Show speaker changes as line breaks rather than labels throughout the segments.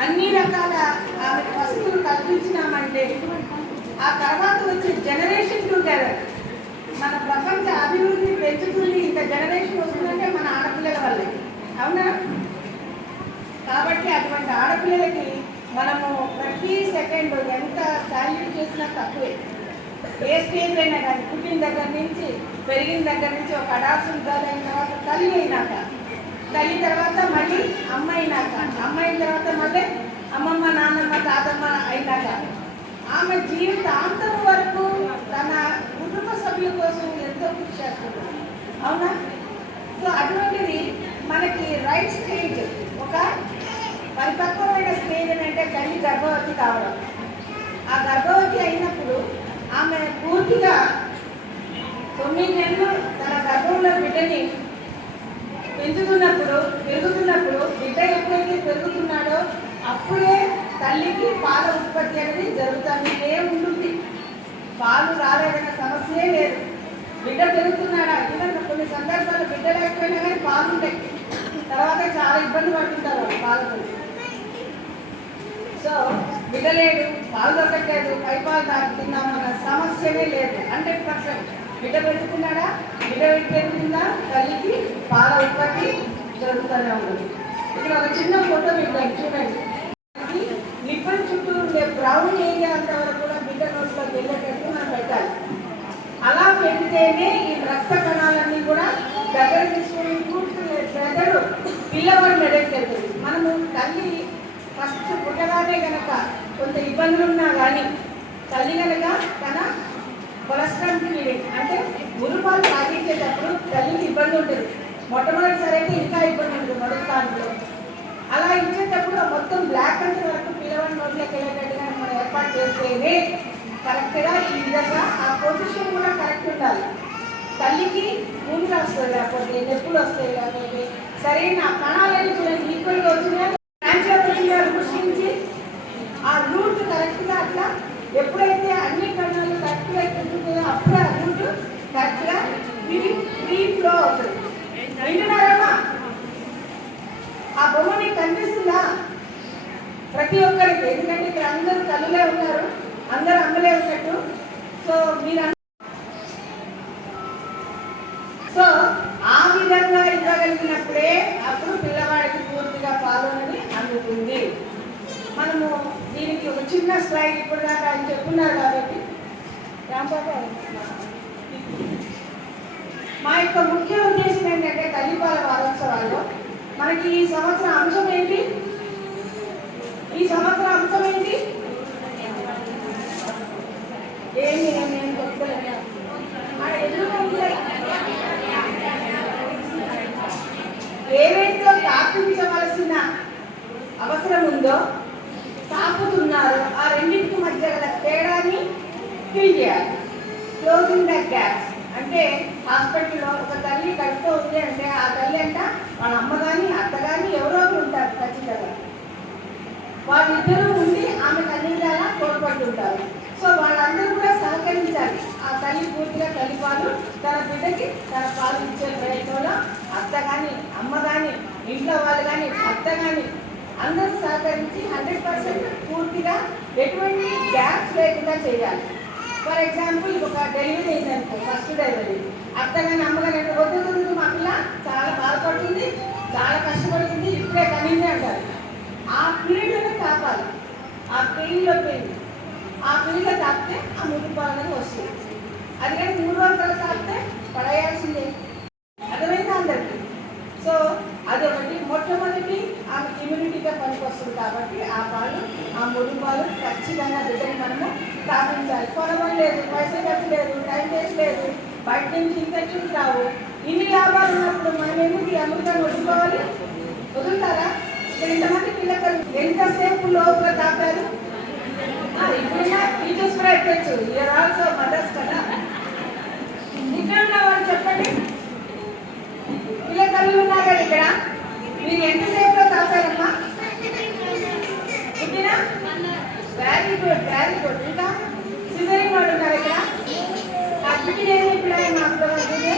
అన్ని రకాల ఆమె వసతులు కల్పించినామంటే ఆ తర్వాత వచ్చే జనరేషన్ టుగెదర్ మన ప్రపంచ అభివృద్ధి పెంచుతుంది ఇంత జనరేషన్ వస్తుందంటే మన ఆడపిల్లల వల్లే. అవునా? కాబట్టి అటువంటి ఆడపిల్లలకి మనము ప్రతి సెకండ్ ఎంత సాల్యూట్ చేసినా తక్కువే. ఏ స్టేజ్ అయినా కానీ పుట్టిన దగ్గర నుంచి పెరిగిన దగ్గర నుంచి ఒక అడాప్షన్ గర్ల్ అయిన తర్వాత తల్లి అయినాక తల్లి తర్వాత మళ్ళీ అమ్మాయి అయినాక అమ్మ తర్వాత మళ్ళీ అమ్మమ్మ నాన్నమ్మ తాతమ్మ అయినాక. ఆమె జీవితాంతం వరకు తన కుటుంబ సభ్యుల కోసం ఎంతో కృషి చేస్తుంది. అవునా? సో అటువంటిది మనకి రైట్ స్టేజ్ ఒక పరిపక్వమైన స్టేజ్ అంటే తల్లి గర్భవతి కావడం. ఆ గర్భవతి అయినప్పుడు ఆమె పూర్తిగా తొమ్మిది నెలలు తన గర్భంలో బిడ్డని పెంచుతున్నప్పుడు పెరుగుతున్నప్పుడు బిడ్డ ఎప్పుడైతే పెరుగుతున్నాడో అప్పుడే తల్లికి పాల ఉత్పత్తి అనేది జరుగుతూనే ఉంటుంది పాలు రాలేదన్న సమస్యే లేదు. బిడ్డ పెరుగుతున్నాడా? ఈవెన్ కొన్ని సందర్భాల్లో బిడ్డ లేకపోయినా కానీ పాలు ఉంటాయి తర్వాత చాలా ఇబ్బంది పడుతుంటారు వాళ్ళు పాలతో. సో బిడ్డ లేడు పాలు దొరకట్లేదు పై పాలు తాగుతున్నాం అన్న సమస్యనే లేదు. Hundred percent. బిడ్డ పెట్టుకున్నాడా? బిడ్డ పెరుగుతుందా తల్లికి పాల ఉత్పత్తి జరుగుతూనే ఉంటుంది ఇక్కడ ఒక చిన్న ఫోటో మీకు చూడండి. నిప్పటి చుట్టూ ఉండే బ్రౌన్ ఏరియా అంత వరకు కూడా బిడ్డ నోట్లోకి వెళ్ళేటట్టు మనం పెట్టాలి. అలా పెడితేనే ఈ రక్త కణాలన్నీ కూడా దగ్గర తీసుకుని పూర్తి మెదడు పిల్లవాడి మెదడుకి వెళ్తుంది. మనము తల్లి ఫస్ట్ పుట్టగానే కనుక కొంత ఇబ్బందులు ఉన్నా కానీ తల్లి కనుక తన కొలెస్ట్రాల్ అంటే గురుపాలు తాగించేటప్పుడు తల్లికి ఇబ్బంది ఉంటుంది మొట్టమొదటిసారి అయితే ఇంకా ఇబ్బంది ఉంటుంది మొదటి స్థానంలో అలా ఇచ్చేటప్పుడు మొత్తం బ్లాక్ అంటే వరకు పిల్లవాడి నోట్లోకి వెళ్ళేటట్టుగా మనం ఏర్పాటు చేస్తేనే కరెక్ట్గా ఈ విధంగా ఆ పొజిషన్ కూడా కరెక్ట్ ఉండాలి. తల్లికి భూమి వస్తుంది లేకపోతే నొప్పులు వస్తాయి లేకపోతే సరైన ఆ కణాలని చూడండి ఈక్వల్గా వచ్చినా వచ్చిందా సృష్టించి ఆ రూట్ కరెక్ట్గా అట్లా ఎప్పుడైతే అన్ని కణాలు కరెక్ట్గా తిరుగుతుందో అప్పుడు ఆ రూట్ కరెక్ట్గా ఫ్రీ ఫ్రీ ఫ్లో అవుతుంది వింటున్నారమ్మా ఆ బొమ్మ నీకు కనిపిస్తుందా? ప్రతి ఒక్కరికి ఎందుకంటే ఇక్కడ అందరూ తల్లులే ఉన్నారు అందరూ అమ్మలే ఉన్నట్టు. సో మీరు అన్- సో ఆ విధంగా ఇవ్వగలిగినప్పుడే అప్పుడు పిల్లవాడికి పూర్తిగా పాలు అనేది అందుతుంది మనము దీనికి ఒక చిన్న స్లైడ్ ఇప్పుడు దాకా ఆయన చెప్పున్నారు కాబట్టి రాంబాబు మా యొక్క ముఖ్య ఉద్దేశం ఏంటంటే తల్లిపాల వారోత్సవాల్లో మనకి ఈ సంవత్సరం అంశం ఏంటి? ఈ సంవత్సరం అంశం ఏంటి? ఏమి నేను చెప్తలేను. ఆ తాపించవలసిన అవసరం ఉందో తాపుతున్నారు ఆ రెండింటి మధ్య గల తేడాని ఫీల్ చేయాలి. క్లోజింగ్ ద గ్యాప్స్ అంటే హాస్పిటల్లో ఒక తల్లి కడుపుతో ఉంది అంటే ఆ తల్లి అంట వాళ్ళ అమ్మ కానీ అత్త కానీ ఎవరో ఒకరు ఉంటారు ఖచ్చితంగా. వాళ్ళిద్దరూ ఉండి ఆమె కన్నీళ్ళలా కోల్పడుతుంటారు సో వాళ్ళందరూ కూడా సహకరించాలి. ఆ తల్లి పూర్తిగా తల్లిపాలు తన బిడ్డకి తన పాలు ఇచ్చే ప్రయత్నంలో అత్త కానీ అమ్మ కానీ ఇంట్లో వాళ్ళు కానీ అత్త కానీ అందరూ సహకరించి హండ్రెడ్ పర్సెంట్ పూర్తిగా ఎటువంటి గ్యాప్స్ లేకుండా చేయాలి. ఫర్ ఎగ్జాంపుల్ ఒక డెలివరీ అయిందనుకో ఫస్ట్ డెలివరీ. అత్త కానీ అమ్మ కానీ వద్దు మా పిల్ల చాలా బాధపడుతుంది చాలా కష్టపడుతుంది ఇప్పుడే కనింది అంటారు. ఆ పీరియడ్లోనే తాపాలి ఆ పెయిన్లో పెయిన్ ఆ పెయిన్లో తాపితే ఆ మురిపాలు అనేది వస్తుంది అది కానీ మూడు రోజుల తర్వాత తాపితే పడేయాల్సిందే. అర్థమైంది అందరికి? సో అది ఒకటి. మొట్టమొదటి ఆమె ఇమ్యూనిటీగా పనికొస్తుంది కాబట్టి ఆ పాలు ఆ మురుగు పాలు ఖచ్చితంగా బిడ్డని మనము స్థాపించాలి కొనమని లేదు పైసలు ఖర్చు లేదు టైం వేస్ట్ లేదు బయట నుంచి ఇన్ఫెక్షన్స్ రావు. ఇన్ని లాభాలు ఉన్నప్పుడు మనం ఎందుకు ఈ అమృతాన్ని వదులుకోవాలి? వదులుతారా? ఇక్కడ ఇంతమంది పిల్లలు ఎంతసేపు లోపల తాపారు ఇప్పుడున్నా టీచర్స్ కూడా ఎక్కచ్చు ఇయర్ ఆల్సో మదర్స్ కదా. ఇక్కడ ఉన్న చెప్పండి. పిల్ల తల్లి ఉన్నారు కదా ఇక్కడ? మీరు ఎంతసేపులో తాపారమ్మా వెరీ గుడ్ వెరీ గుడ్ ఇంకా? వాళ్ళు ఉన్నారు ఇక్కడ అడ్మిట్ లేని పిల్లలు మాట్లాడుతుంది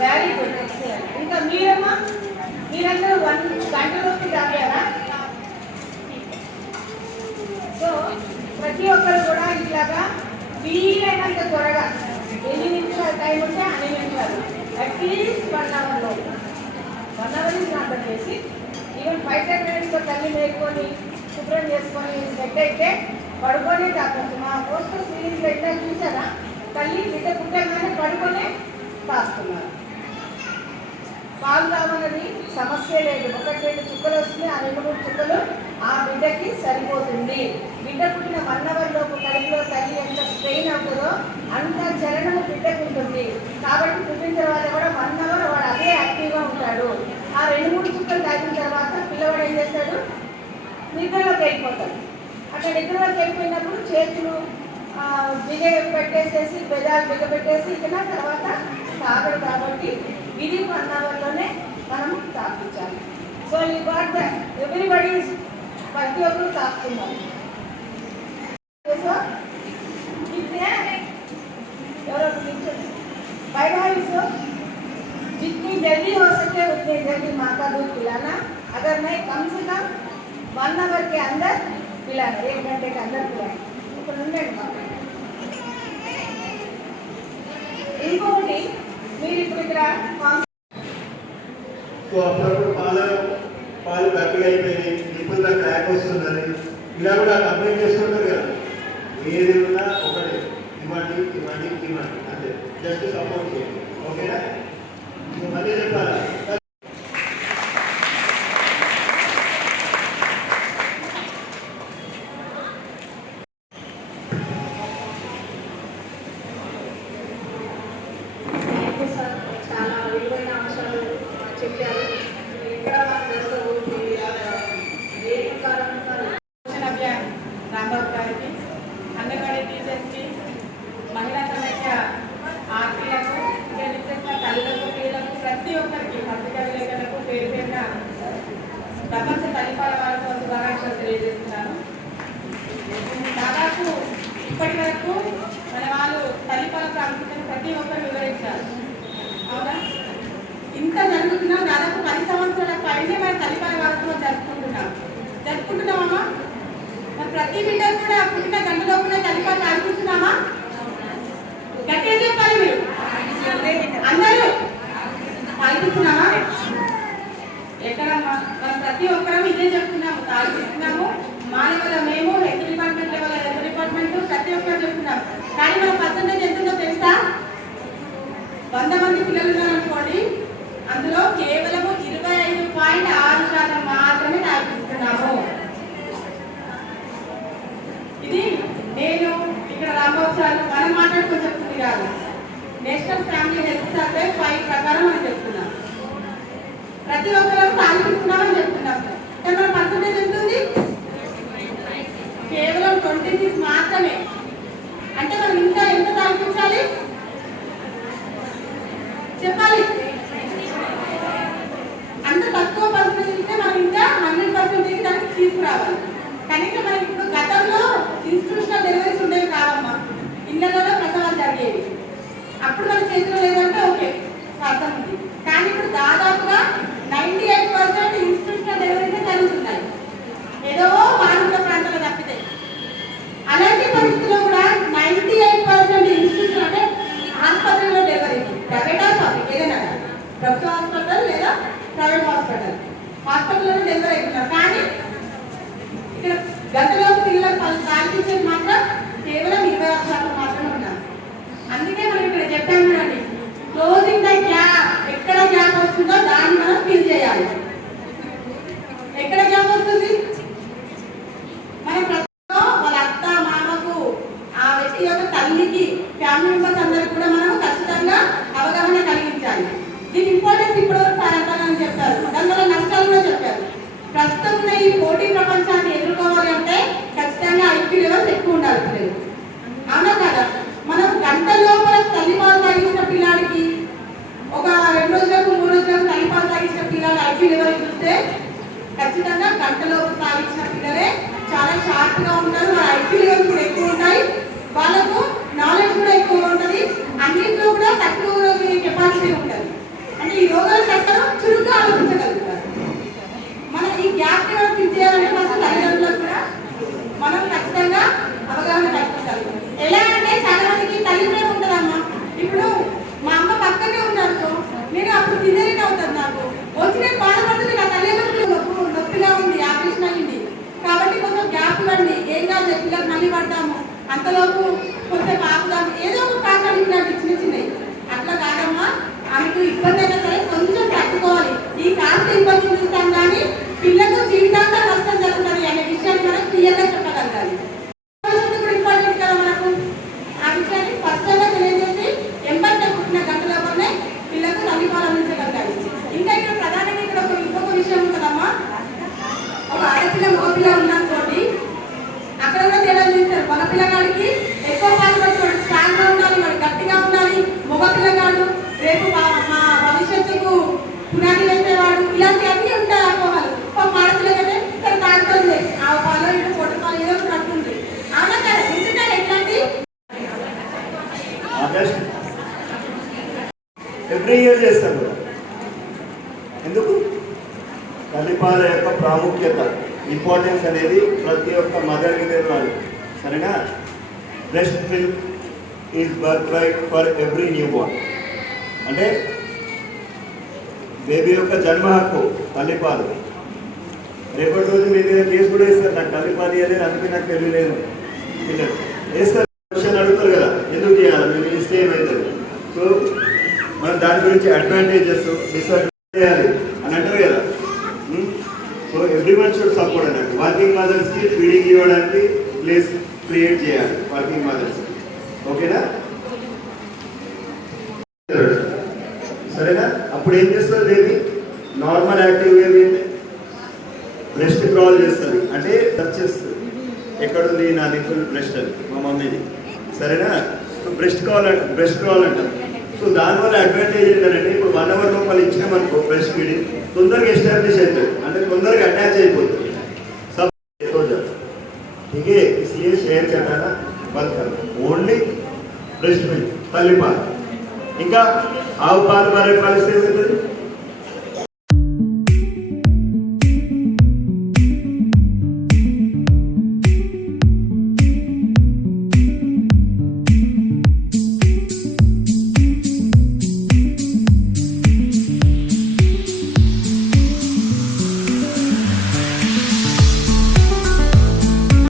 వెరీ గుడ్ ఇంకా మీరమ్మా మీరందరూ వన్ గంటలోకి రాగారా సో ప్రతి ఒక్కరు కూడా ఇట్లాగా వీలైనంత త్వరగా ఎన్ని నిమిషాలు టైం ఉంటే అన్ని వన్ అవర్లో వన్ అవర్ నాట్ చేసి ఈవెన్ ఫైవ్ టెన్ మినిట్స్లో తల్లి మేలుకొని శుభ్రం చేసుకొని బెడ్ అయితే పడుకొని తాకొచ్చు మా పోస్టర్ సీరీస్లో అయితే చూసారా? తల్లి బిడ్డ పుట్టగానే పడుకొనే తాస్తున్నారు పాలు తాగనది సమస్య లేదు. ఒకటి రెండు చుక్కలు వస్తుంది ఆ రెండు మూడు చుక్కలు ఆ బిడ్డకి సరిపోతుంది. బిడ్డ పుట్టిన వన్ అవర్ లోపు కడుపులో తల్లి ఎంత స్ట్రెయిన్ అవుతుందో అంత చలనము బిడ్డకు ఉంటుంది. కాబట్టి పుట్టిన తర్వాత కూడా వన్ అవర్ వాడు అదే యాక్టివ్గా ఉంటాడు. ఆ రెండు మూడు చుక్కలు తాగిన తర్వాత పిల్లవాడు ఏం చేస్తాడు? నిద్రలోకి వెళ్ళిపోతాడు. అట్లా నిద్రలోకి వెళ్ళిపోయినప్పుడు చేతులు బిగ పెట్టేసేసి బెదాలు బిగ పెట్టేసి ఇక తర్వాత తాగడు కాబట్టి ఇది వన్ అవర్లోనే మనం తాపించాలి సో ఈ వాట్ ఎవ్రీబడి ప్రతి ఒక్కరు తాపుతున్నారు हो सके उतनी जल्दी माँ का दूध पिलाना अगर नहीं कम से कम वन आवर के अंदर पिलाना एक घंटे के अंदर पिलाना ఇప్పుడు ఉండండి మాకు ఇంకొకటి మీరు ఇప్పుడు ఇక్కడ ఫామ్
సో అప్పుడప్పుడు పాలు పాలు గట్టిగా అయిపోయినాయి నిప్పుల్లో క్రాక్ వస్తున్నది ఇలా కూడా కంప్లైంట్ చేస్తుంటారు కదా ఏది ఉన్నా ఒకటే ఇవ్వండి ఇవ్వండి ఇవ్వండి అంతే జస్ట్ సపోర్ట్ చేయండి ఓకేనా సో మళ్ళీ చెప్పాలా
National family health survey five ప్రకారం అని చెప్తున్నాం ప్రతి ఒక్కరు తాగిస్తున్నామని చెప్తున్నాం కానీ మన పర్సంటేజ్ ఎంత ఉంది? కేవలం ట్వంటీ సిక్స్ మార్క్స్ అంటే మనం ఇంకా ఎంత తాగించాలి చెప్పాలి అంత తక్కువ పర్సెంటేజ్ ఇస్తే మనం ఇంకా హండ్రెడ్ పర్సెంటేజ్ దానికి తీసుకురావాలి కనుక మనకి ఇప్పుడు గతంలో ఇన్స్టిట్యూషనల్ డెలివరీస్ ఉండేవి కావమ్మా ఇళ్ళలోనే ప్రసవాలు జరిగేవి అప్పుడు మన చేతిలో లేదంటే ఓకే అర్థం ఉంది. కానీ ఇప్పుడు దాదాపుగా ninety eight percent institutional deliveries జరుగుతున్నాయి. ఏదో మానవుల ప్రాంతాలు తప్పితే. అలాంటి పరిస్థితుల్లో కూడా నైంటీ ఎయిట్ పర్సెంట్ ఇన్స్టిట్యూషన్ అంటే ఆసుపత్రిలో డెలివరీ ప్రైవేట్ పబ్లిక్ ఏదైనా ప్రభుత్వ హాస్పిటల్ లేదా ప్రైవేట్ హాస్పిటల్ హాస్పిటల్లో డెలివరీ అవుతున్నారు కానీ ఇక్కడ గతంలో మనం ఇక్కడ క్లోజింగ్ ద గ్యాప్ ఎక్కడ గ్యాప్ వస్తుందో దాన్ని మనం ఫిల్ చేయాలి ఎక్కడ గ్యాప్ వస్తుంది మన ప్రతిలో వాళ్ళ అత్త మామకు ఆ వ్యక్తి యొక్క తల్లికి ఫ్యామిలీ మెంబర్స్ అందరికి కూడా మనం ఖచ్చితంగా అవగాహన కలిగించాలి దీని ఇంపార్టెన్స్ ఇప్పటివరకు సాయంత్రం చెప్పారు దానివల్ల నష్టాలు కూడా చెప్పారు ప్రస్తుతం ఉన్న ఈ పోటీ ప్రపంచాన్ని ఎదుర్కోవాలి అంటే ఖచ్చితంగా ఐక్యూ లెవెల్స్ ఎక్కువ ఉండాలి పిల్లలు అవునా కదా మనం గంట లోపల తల్లిపాలు తాగించిన పిల్లాడికి ఒక రెండు రోజులకు మూడు రోజులకు తల్లిపాలు పిల్లలు ఐక్యూ లెవెల్ చూస్తే ఖచ్చితంగా గంటలోపు తాగించిన పిల్లలే చాలా షార్ప్గా ఉంటారు వాళ్ళ ఐక్యూ లెవెల్ కూడా ఎక్కువ ఉంటాయి. వాళ్ళకు నాలెడ్జ్ కూడా ఎక్కువ ఉంటుంది. అన్నింటిలో కూడా తక్కువ కెపాసిటీ ఉంటుంది. అంటే ఈ రోగాలు చట్టం చురుగ్గా ఆలోచించగలుగుతారు. మనం ఈ గ్యాప్ మనం ఫిల్ చేయాలంటే ఫస్ట్ తల్లిదండ్రులకు కూడా మనం ఖచ్చితంగా అవగాహన కల్పించాలి. ఎలా అంటే చాలా మందికి తల్లి ప్రేమ ఉంటుందమ్మా. ఇప్పుడు మా అమ్మ పక్కనే ఉన్నారు నేను అప్పుడు సిజరీన్ అవుతుంది నాకు కాదు పిల్లలకు మళ్ళీ పడతాము అంతలోపు కొంచెం ఆపుదాము ఏదో ఒక కారణాలు ఇట్లాంటి చిన్న చిన్నవి అట్లా కాదమ్మా ఆమెకు ఇబ్బంది అయినా సరే కొంచెం తట్టుకోవాలి ఈ కాస్త ఇబ్బంది చూస్తాం కానీ పిల్లలకు జీవితాంతం నష్టం జరుగుతుంది అనే విషయాన్ని మనం క్లియర్గా చెప్పగలగాలి భవిష్యత్తు కూడా ఇంపార్టెంట్ కదా మనకు ఆ విషయాన్ని స్పష్టంగా తెలియజేసి ఎంబర్గా పుట్టిన గంటలలోనే పిల్లలకు తల్లిపాలు అందించగలగాలి ఇంకా ఇక్కడ ప్రధానంగా ఇక్కడ ఒక ఇంకొక విషయం ఉంటుందమ్మా ఒక ఆడపిల్ల మగపిల్ల ఉన్నది అక్కడ కూడా తేడా చూస్తారు మగ పిల్లగాడికి ఎక్కువ పాలు పట్టుకోడు స్ట్రాంగ్గా ఉండాలి వాడు గట్టిగా ఉండాలి మగ పిల్లగాడు రేపు మా- మా భవిష్యత్తుకు పునాది వేసేవాడు ఇలాంటివన్నీ ఉంటాయి అపోహలు పాపం ఆడపిల్లగానే సరే తాగుతుంది ఆ పాలు ఇటు పొట్టు పాలు ఏదో ఒకటి పట్టుకుంది అవునా కదా ఎందుకంటే ఎట్లాంటి
ఆగస్ట్ ఎవ్రీ ఇయర్ చేస్తాం కూడా ఎందుకు తల్లిపాల యొక్క ప్రాముఖ్యత ఇంపార్టెన్స్ అనేది ప్రతి ఒక్క మదర్కి తెలియాలి సరేనా? Breast milk is birth right for every newborn అంటే బేబీ యొక్క జన్మ హక్కు తల్లిపాలు రేపటి రోజు మీ దగ్గర కేసు కూడా ఇస్తారు నాకు తల్లిపాలు ఇవ్వలేదు అందుకే నాకు తెలియలేదు పిల్లలు. వేస్తారు క్వశ్చన్ అడుగుతారు కదా ఎందుకు చేయాలి మీరు ఇస్తే ఏమవుతుంది సో మనం దాని గురించి అడ్వాంటేజెస్ డిసడ్వాంటేజ్ చేయాలి అని అంటారు కదా సో షుడ్ సపోర్ట్ అన్నట్టు వర్కింగ్ మదర్స్కి ఫీడింగ్ ఇవ్వడానికి ప్లేస్ క్రియేట్ చేయాలి. వర్కింగ్ మదర్స్ ఓకేనా సరేనా? అప్పుడు ఏం చేస్తుంది baby normal active baby breast crawl చేస్తుంది అంటే టచ్ చేస్తుంది ఎక్కడుంది నా నిపుణులు బ్రెస్ట్ అని? మా మమ్మీది. సరేనా? బ్రెస్ట్ కాల్ బ్రెస్ట్ క్రాల్ అంటారు. సో దానివల్ల అడ్వాంటేజ్ ఏంటంటే ఇప్పుడు వన్ అవర్ లోపల ఇచ్చినామనుకో బ్రెస్ట్ ఫీడింగ్ తొందరగా ఎస్టాబ్లిష్ అవుతుంది అంటే తొందరగా అటాచ్ అయిపోతుంది सब हो जाता ठीक है इसलिए शेयर चटाना बंद कर ఓన్లీ బ్రెస్ట్ మిల్క్ తల్లి పాలు ఇంకా ఆవు పాలు మరే పాలు ఇస్తే ఏమవుతుంది